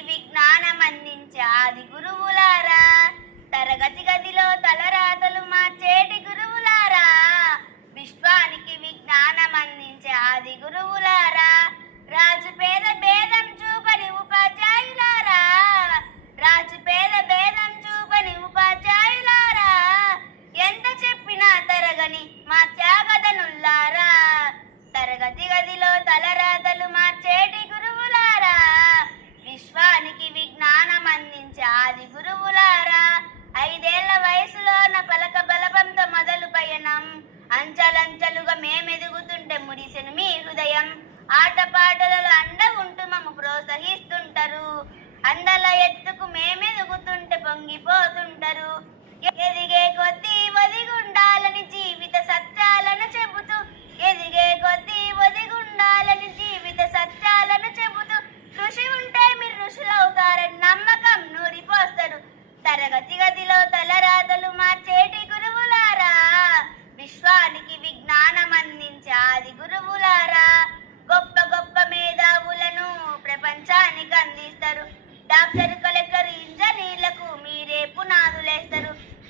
విజ్ఞానం అందించే ఆది గురువులారా. తరగతి అంచలంచలుగా మేమెదుగుతుంటే మురిసెను మీ హృదయం. ఆటపాటలలో అండ ఉంటూ మమ్మ ప్రోత్సహిస్తుంటారు. అందల ఎత్తుకు మేమెదుగుతుంటే పొంగిపోతుంటారు. ఎదిగే కొద్ది ఒదిగుండాలని జీవిత సత్యాలను చెబుతూ ఎదిగే కొద్ది ఒదిగుండాలని జీవిత సత్యాలను చెబుతూ ఋషి ఉంటే మీరు ఋషులవుతారని నమ్మకం నూరిపోస్తారు. తరగతి గదిలో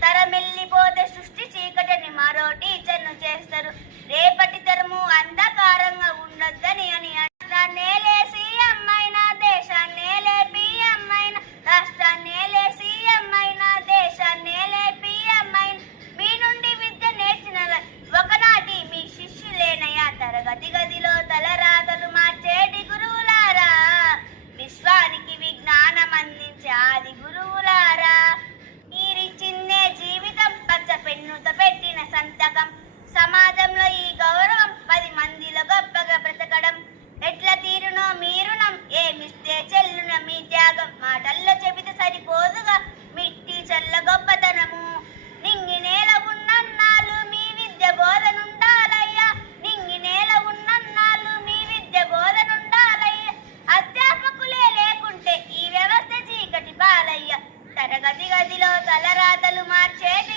पैरामिल వీధిలో తలరాతలు మార్చేది